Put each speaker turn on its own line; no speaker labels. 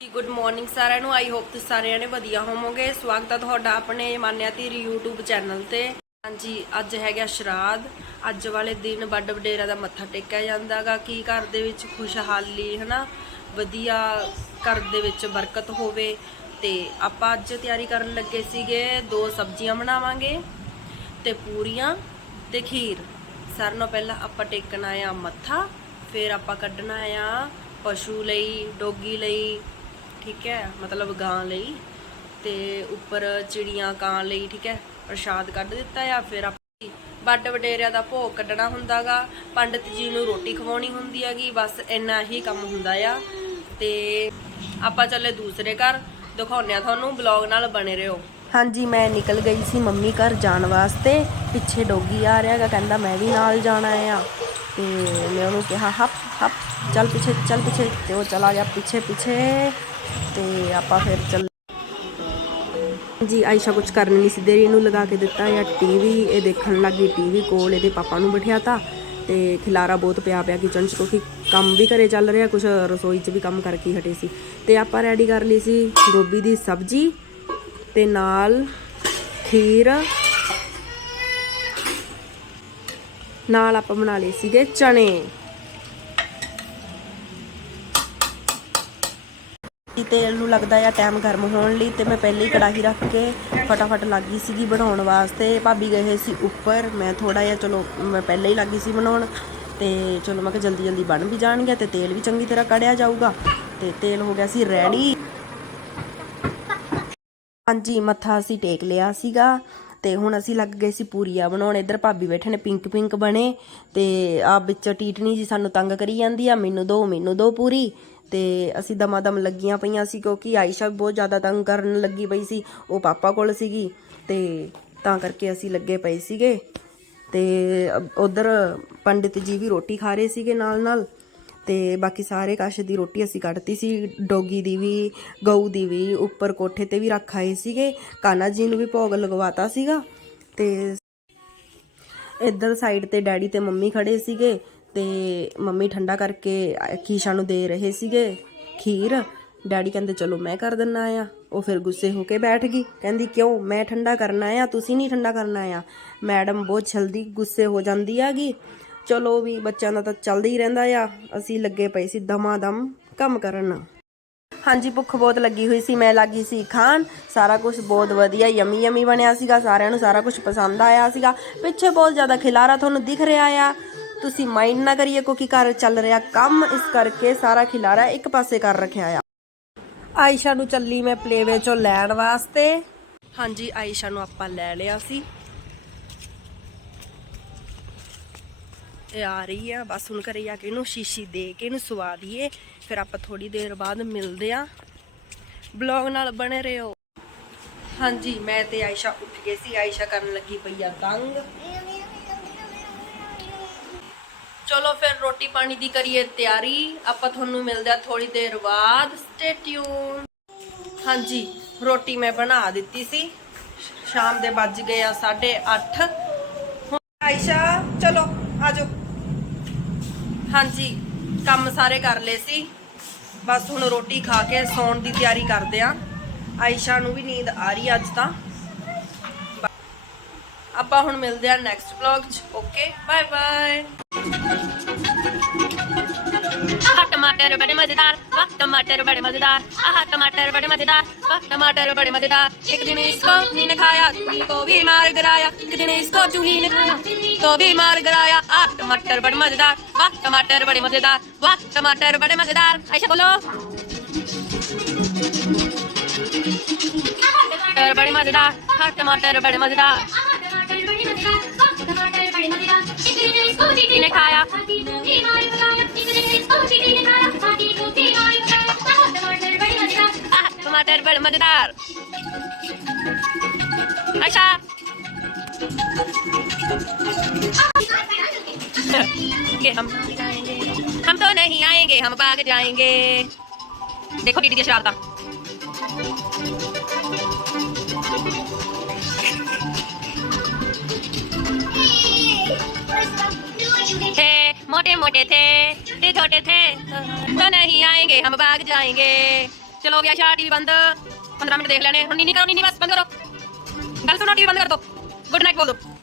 Good morning ਸਾਰਿਆਂ ਨੂੰ। I hope ਤੁਸੀਂ ਸਾਰਿਆਂ ਨੇ ਵਧੀਆ ਹੋਵੋਗੇ। ਸਵਾਗਤ ਹੈ ਤੁਹਾਡਾ ਆਪਣੇ ਮਾਨਿਆ ਧੀਰ YouTube ਚੈਨਲ ਤੇ। ਹਾਂਜੀ, ਅੱਜ ਹੈਗਾ ਸ਼ਰਾਦ ਅੱਜ ਵਾਲੇ ਦਿਨ ਵੱਡ ਵਡੇਰਾ ਦਾ ਮੱਥਾ ਟੇਕਿਆ ਜਾਂਦਾਗਾ। ਕੀ ਘਰ ਦੇ ਵਿੱਚ ਖੁਸ਼ਹਾਲੀ, ਹਨਾ? ਵਧੀਆ ਘਰ ਦੇ ਵਿੱਚ ਬਰਕਤ ਹੋਵੇ। ਤੇ ਆਪਾਂ ਅੱਜ ਤਿਆਰੀ ਕਰਨ ਲੱਗੇ ਸੀਗੇ, ਦੋ ਸਬਜ਼ੀਆਂ ਬਣਾਵਾਂਗੇ ਤੇ ਪੂਰੀਆਂ ਤੇ ਖੀਰ। ਸਾਰਿਆਂ ਨਾਲੋਂ ਪਹਿਲਾਂ ਆਪਾਂ ਟੇਕਣਾ ਆ ਮੱਥਾ। ਫਿਰ ਆਪਾਂ ਕੱਢਣਾ ਆ ਪਸ਼ੂ ਲਈ, ਡੋਗੀ ਲਈ ਠੀਕ ਹੈ, ਮਤਲਬ ਗਾਂ ਲਈ ਤੇ ਉੱਪਰ ਚਿੜੀਆਂ ਕਾਂ ਲਈ, ਠੀਕ ਹੈ, ਪ੍ਰਸ਼ਾਦ ਕੱਢ ਦਿੱਤਾ ਆ ਫਿਰ ਆਪਾਂ ਵੱਡ ਵਡੇਰਿਆਂ ਦਾ ਭੋਗ ਕੱਢਣਾ ਹੁੰਦਾਗਾ, ਪੰਡਿਤ ਜੀ ਨੂੰ ਰੋਟੀ ਖਵਾਉਣੀ ਹੁੰਦੀ ਹੈਗੀ, ਬਸ ਇੰਨਾ ਹੀ ਕੰਮ ਹੁੰਦਾ ਆ। ਤੇ ਆਪਾਂ ਚੱਲੇ ਦੂਸਰੇ ਘਰ ਦਿਖਾਉਂਦੇ ਆ ਤੁਹਾਨੂੰ ਬਲੌਗ ਨਾਲ ਬਣੇ ਰਹੋ। ਹਾਂਜੀ, ਮੈਂ ਨਿਕਲ ਗਈ ਸੀ ਮੰਮੀ ਘਰ ਜਾਣ ਵਾਸਤੇ, ਪਿੱਛੇ ਡੋਗੀ ਆ ਰਿਹਾ ਹੈਗਾ, ਕਹਿੰਦਾ ਮੈਂ ਵੀ ਨਾਲ ਜਾਣਾ ਆ। ਤੇ ਮੈਂ ਉਹਨੂੰ ਕਿਹਾ, ਹੱਪ ਹੱਪ ਚੱਲ ਪਿੱਛੇ ਚੱਲ ਪਿੱਛੇ ਤੇ ਉਹ ਚਲਾ ਗਿਆ ਪਿੱਛੇ ਪਿੱਛੇ ਤੇ ਆਪਾਂ ਫਿਰ ਚੱਲ ਜੀ ਆਇਸ਼ਾ ਕੁਝ ਕਰਨ ਨਹੀਂ ਸੀ ਦੇਰੀ ਇਹਨੂੰ ਲਗਾ ਕੇ ਦਿੱਤਾ ਜਾਂ ਟੀਵੀ ਇਹ ਦੇਖਣ ਲੱਗੀ ਟੀਵੀ ਕੋਲ ਇਹਦੇ ਪਾਪਾ ਨੂੰ ਬਿਠਾਤਾ ਤੇ ਖਿਲਾਰਾ ਬਹੁਤ ਪਿਆ ਪਿਆ ਕਿਚਨ 'ਚ ਕਿਉਂਕਿ ਕੰਮ ਵੀ ਘਰੇ ਚੱਲ ਰਿਹਾ ਕੁਝ ਰਸੋਈ 'ਚ ਵੀ ਕੰਮ ਕਰਕੇ ਹਟੇ ਸੀ ਤੇ ਆਪਾਂ ਰੈਡੀ ਕਰ ਲਈ ਸੀ ਗੋਭੀ ਦੀ ਸਬਜ਼ੀ ਤੇ ਨਾਲ ਖੀਰ ਨਾਲ ਆਪਾਂ ਬਣਾ ਲਏ ਸੀਗੇ ਚਣੇ ਤੇਲ ਨੂੰ ਲੱਗਦਾ ਆ ਟਾਈਮ ਗਰਮ ਹੋਣ ਲਈ ਤੇ ਮੈਂ ਪਹਿਲੇ ਕੜਾਹੀ ਰੱਖ ਕੇ ਫਟਾਫਟ ਲੱਗੀ ਸੀਗੀ ਬਣਾਉਣ ਵਾਸਤੇ। ਭਾਬੀ ਗਏ ਸੀ ਉੱਪਰ। ਮੈਂ ਥੋੜਾ ਜਿਹਾ ਚਲੋ, ਮੈਂ ਪਹਿਲਾਂ ਹੀ ਲੱਗੀ ਸੀ ਬਣਾਉਣ। ਤੇ ਚਲੋ ਮੈਂ ਕਿਹਾ ਜਲਦੀ ਜਲਦੀ ਬਣ ਵੀ ਜਾਣਗੇ ਤੇ ਤੇਲ ਵੀ ਚੰਗੀ ਤਰ੍ਹਾਂ ਕੜਿਆ ਜਾਊਗਾ। ਤੇ ਤੇਲ ਹੋ ਗਿਆ ਸੀ ਰੈਡੀ ਹਾਂਜੀ, ਮੱਥਾ ਅਸੀਂ ਟੇਕ ਲਿਆ ਸੀਗਾ। ਤੇ ਹੁਣ ਅਸੀਂ ਲੱਗ ਗਏ ਸੀ ਪੂਰੀਆਂ ਬਣਾਉਣ। ਇੱਧਰ ਭਾਬੀ ਬੈਠੇ ਨੇ ਪਿੰਕ ਪਿੰਕ ਬਣੇ ਤੇ ਆ ਵਿੱਚ ਟੀਟਣੀ ਜੀ ਸਾਨੂੰ ਤੰਗ ਕਰੀ ਜਾਂਦੀ ਆ, ਮੈਨੂੰ ਦੋ ਮੈਨੂੰ ਦੋ ਪੂਰੀ ਤੇ ਅਸੀਂ ਦਮਾ ਦਮ ਲੱਗੀਆਂ ਪਈਆਂ ਸੀ ਕਿਉਂਕਿ ਆਇਸ਼ਾ ਬਹੁਤ ਜ਼ਿਆਦਾ ਤੰਗ ਕਰਨ ਲੱਗੀ ਪਈ ਸੀ, ਉਹ ਪਾਪਾ ਕੋਲ ਸੀਗੀ ਤੇ ਤਾਂ ਕਰਕੇ ਅਸੀਂ ਲੱਗੇ ਪਏ ਸੀਗੇ ਤੇ ਉਧਰ ਪੰਡਿਤ ਜੀ ਵੀ ਰੋਟੀ ਖਾ ਰਹੇ ਸੀਗੇ ਨਾਲ ਨਾਲ ਤੇ ਬਾਕੀ ਸਾਰੇ ਕਾਸ਼ ਦੀ ਰੋਟੀ ਅਸੀਂ ਕੱਢਤੀ ਸੀ, ਡੋਗੀ ਦੀ ਵੀ, ਗਊ ਦੀ ਵੀ, ਉੱਪਰ ਕੋਠੇ ਤੇ ਵੀ ਰੱਖ ਆਏ ਸੀਗੇ। ਕਾਨਾ ਜੀ ਨੂੰ ਵੀ ਭੋਗ ਲਗਵਾਤਾ ਸੀਗਾ ਤੇ ਇੱਧਰ ਸਾਈਡ ਤੇ ਡੈਡੀ ਤੇ ਮੰਮੀ ਖੜੇ ਸੀਗੇ ਤੇ ਮੰਮੀ ਠੰਡਾ ਕਰਕੇ ਕੀਸ਼ਾ ਨੂੰ ਦੇ ਰਹੇ ਸੀਗੇ ਖੀਰ। ਡੈਡੀ ਕਹਿੰਦੇ, ਚਲੋ ਮੈਂ ਕਰ ਦਿੰਨਾ ਆ। ਉਹ ਫਿਰ ਗੁੱਸੇ ਹੋ ਕੇ ਬੈਠ ਗਈ। ਕਹਿੰਦੀ, ਕਿਉਂ? ਮੈਂ ਠੰਡਾ ਕਰਨਾ ਆ, ਤੁਸੀਂ ਨਹੀਂ ਠੰਡਾ ਕਰਨਾ ਆ? ਮੈਡਮ ਬਹੁਤ ਜਲਦੀ ਗੁੱਸੇ ਹੋ ਜਾਂਦੀ ਆਗੀ ਚਲੋ ਵੀ ਬੱਚਿਆਂ ਦਾ ਤਾਂ ਚੱਲਦਾ ਹੀ ਰਹਿੰਦਾ ਆ। ਅਸੀਂ ਲੱਗੇ ਪਏ ਸੀ ਦਮਾ ਦਮ ਕੰਮ ਕਰਨ। ਹਾਂਜੀ, ਭੁੱਖ ਬਹੁਤ ਲੱਗੀ ਹੋਈ ਸੀ, ਮੈਂ ਲੱਗੀ ਸੀ ਖਾਣ। ਸਾਰਾ ਕੁਝ ਬਹੁਤ ਵਧੀਆ, ਯਮੀ ਯਮੀ ਬਣਿਆ ਸੀਗਾ। ਸਾਰਿਆਂ ਨੂੰ ਸਾਰਾ ਕੁਝ ਪਸੰਦ ਆਇਆ ਸੀਗਾ। ਪਿੱਛੇ ਬਹੁਤ ਜ਼ਿਆਦਾ ਖਿਲਾਰਾ ਤੁਹਾਨੂੰ ਦਿਖ ਰਿਹਾ ਆ। ਤੁਸੀਂ ਮਾਈਂਡ ਨਾ ਕਰੀਏ ਕਿਉਂਕਿ ਘਰ ਚੱਲ ਰਿਹਾ ਕੰਮ, ਇਸ ਕਰਕੇ ਸਾਰਾ ਖਿਲਾਰਾ ਇੱਕ ਪਾਸੇ ਕਰ ਰੱਖਿਆ ਆ। ਆਇਸ਼ਾ ਨੂੰ ਚੱਲੀ ਮੈਂ ਪਲੇਵੇ ਚੋਂ ਲੈਣ ਵਾਸਤੇ। ਹਾਂਜੀ, ਆਇਸ਼ਾ ਨੂੰ ਆਪਾਂ ਲੈ ਲਿਆ ਸੀ। ਆ ਰਹੀ ਆ। ਬਸ ਹੁਣ ਘਰੇ ਜਾ ਕੇ ਇਹਨੂੰ ਸ਼ੀਸ਼ੀ ਦੇ ਕੇ ਇਹਨੂੰ ਸਵਾ ਦਈਏ। ਫਿਰ ਆਪਾਂ ਥੋੜੀ ਦੇਰ ਬਾਅਦ ਮਿਲਦੇ ਆ। ਬਲੌਗ ਨਾਲ ਬਣੇ ਰਹੋ। ਹਾਂਜੀ, ਮੈਂ ਤੇ ਆਇਸ਼ਾ ਉੱਠ ਗਏ ਸੀ। ਆਇਸ਼ਾ ਕਰਨ ਲੱਗੀ ਪਈ ਆ ਤੰਗ। ਚਲੋ ਫਿਰ ਰੋਟੀ ਪਾਣੀ ਦੀ ਕਰੀਏ ਤਿਆਰੀ। ਆਪਾਂ ਤੁਹਾਨੂੰ ਮਿਲਦੇ ਆ ਥੋੜੀ ਦੇਰ ਬਾਅਦ। ਸਟੇ ਟਿਊਨ ਹਾਂਜੀ, ਰੋਟੀ ਮੈਂ ਬਣਾ ਦਿੱਤੀ ਸੀ। ਸ਼ਾਮ ਦੇ ਵੱਜ ਗਏ ਆ 8:30 ਹੁਣ ਆਇਸ਼ਾ, ਚਲੋ। ਆਜੋ। ਹਾਂਜੀ, ਕੰਮ ਸਾਰੇ ਕਰ ਲਏ ਸੀ। ਬਸ ਹੁਣ ਰੋਟੀ ਖਾ ਕੇ ਸੌਣ ਦੀ ਤਿਆਰੀ ਕਰਦੇ ਆ। ਆਇਸ਼ਾ ਨੂੰ ਵੀ ਨੀਂਦ ਆ ਰਹੀ ਅੱਜ ਤਾਂ। ਆਪਾਂ ਹੁਣ ਮਿਲਦੇ ਆ ਨੈਕਸਟ ਵਲੌਗ 'ਚ। ਓਕੇ ਬਾਏ ਬਾਏ
टमाटर बड़े मजेदार वाह टमाटर बड़े मजेदार आह टमाटर बड़े मजेदार वाह टमाटर बड़े मजेदार एक दिन इसको चूही ने खाया चूही को भी मार गिराया एक दिन इसको चूही ने खाया तो भी मार गिराया आह टमाटर बड़े मजेदार वाह टमाटर बड़े मजेदार वाह टमाटर बड़े मजेदार ऐसा बोलो टमाटर बड़े मजेदार हर टमाटर बड़े मजेदार टमाटर बड़े मजेदार टमाटर बड़े मजेदार चिकन इसको चिकन खाया टमाटर बड़े मज़ेदार अच्छा कि हम हम तो नहीं आएँगे, हम भाग जाएँगे। देखो दीदी की शरारता थे मोटे मोटे थे, छोटे थे। तो नहीं आएँगे, हम भाग जाएँगे।
ਚਲੋ ਗਿਆ ਸ਼ਾ ਟੀਵੀ ਬੰਦ। 15 ਮਿੰਟ ਦੇਖ ਲੈਣੇ। ਹੁਣ ਨੀਨੀ ਕਰੋ, ਨੀਨੀ ਬਸ ਬੰਦ ਕਰੋ। ਗੱਲ ਸੁਣੋ, ਟੀਵੀ ਬੰਦ ਕਰ ਦੋ। ਗੁੱਡ ਨਾਈਟ ਬੋਲ। ਦੋ